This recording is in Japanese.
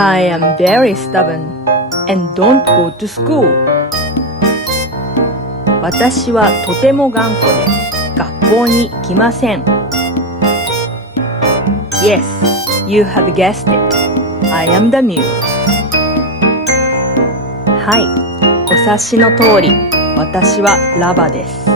I am very stubborn and don't go to school. 私はとても頑固で学校に来ません。Yes, you have guessed it. I am the mule. はい、お察しの通り、私はラバです。